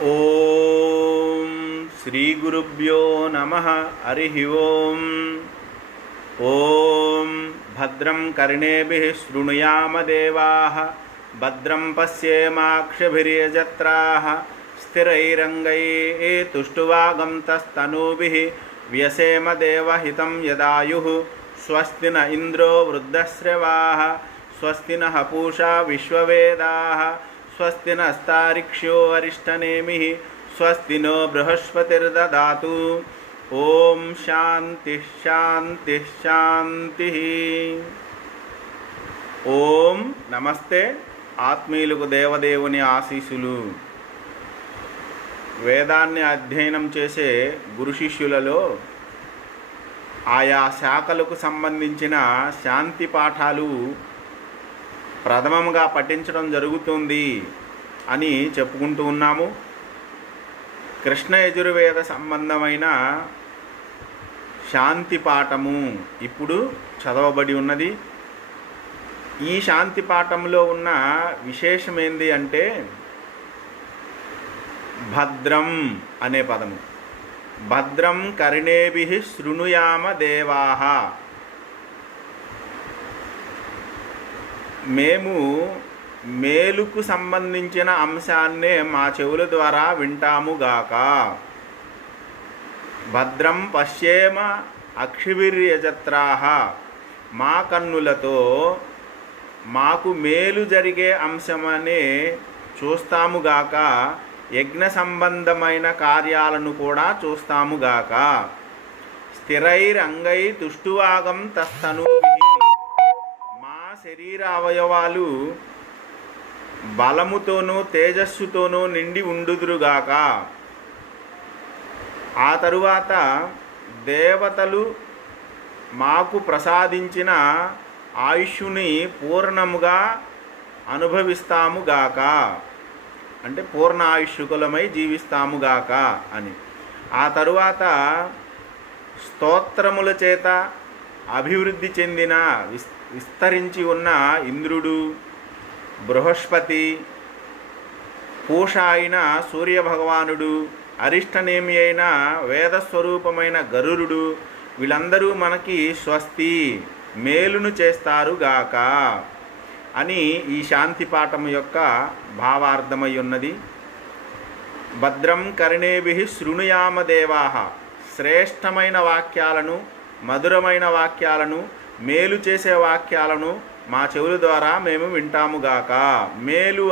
ఓం శ్రీ గురుభ్యో నమ హరి ఓం. ఓం భద్రం కర్ణేభి శృణుయామ దేవా భద్రం పశ్యేమాక్షిభిర్యజత్రా స్థిరైరంగై తుష్టువాగంతస్తనూభి వ్యసేమ దేవహితం యదాయు స్వస్తి న ఇంద్రో వృద్ధశ్రవా స్వస్తి నూషా విశ్వవేదా स्वस्ति नस्तारिक्ष्यो अरिष्टनेमिः स्वस्ति नो बृहस्पतिर्ददातु ఓం శాంతి శాంతి శాంతి ఓం నమస్తే ఆత్మీయులకు దేవదేవుని ఆశీస్సులు వేదాన్ని అధ్యయనం చేసే గురు శిష్యులలో ఆయా శాఖలకు సంబంధించిన శాంతి పాఠాలు ప్రథమంగా పఠించడం జరుగుతుంది అని చెప్పుకుంటూ ఉన్నాము. కృష్ణ యజుర్వేద సంబంధమైన శాంతి పాఠము ఇప్పుడు చదవబడి ఉన్నది. ఈ శాంతి పాఠంలో ఉన్న విశేషం ఏంది అంటే భద్రం అనే పదము. భద్రం కరిణేభి శృణుయామ దేవాహ. మేము మేలుకు సంబంధించిన అంశాన్నే మా చెవుల ద్వారా వింటాముగాక భద్రం పశ్యేమ అక్షిభిర్యజత్రాహ మా కన్నులతో మాకు మేలు జరిగే అంశమనే చూస్తాముగాక యజ్ఞ సంబంధమైన కార్యాలను కూడా చూస్తాముగాక స్థిరైరంగై తుష్టువాగం తస్తను మా శరీర అవయవాలు బలముతోనూ తేజస్సుతోనూ నిండి ఉండుదురుగాక. ఆ తరువాత దేవతలు మాకు ప్రసాదించిన ఆయుష్ని పూర్ణముగా అనుభవిస్తాము గాక. అంటే పూర్ణ ఆయుష్యుకులమై జీవిస్తాముగాక అని. ఆ తరువాత స్తోత్రముల చేత అభివృద్ధి చెందిన విస్ విస్తరించి ఉన్న ఇంద్రుడు బృహస్పతి పూష అయిన సూర్యభగవానుడు అరిష్టనేమి అయిన వేదస్వరూపమైన గరురుడు వీళ్ళందరూ మనకి స్వస్తి మేలును చేస్తారు గాక అని ఈ శాంతి పాఠం యొక్క భావార్థమై ఉన్నది. భద్రం కర్ణేభి శృణుయామదేవా శ్రేష్టమైన వాక్యాలను మధురమైన వాక్యాలను మేలు చేసే వాక్యాలను మా చెవుల ద్వారా మేము వింటాముగాక మేలు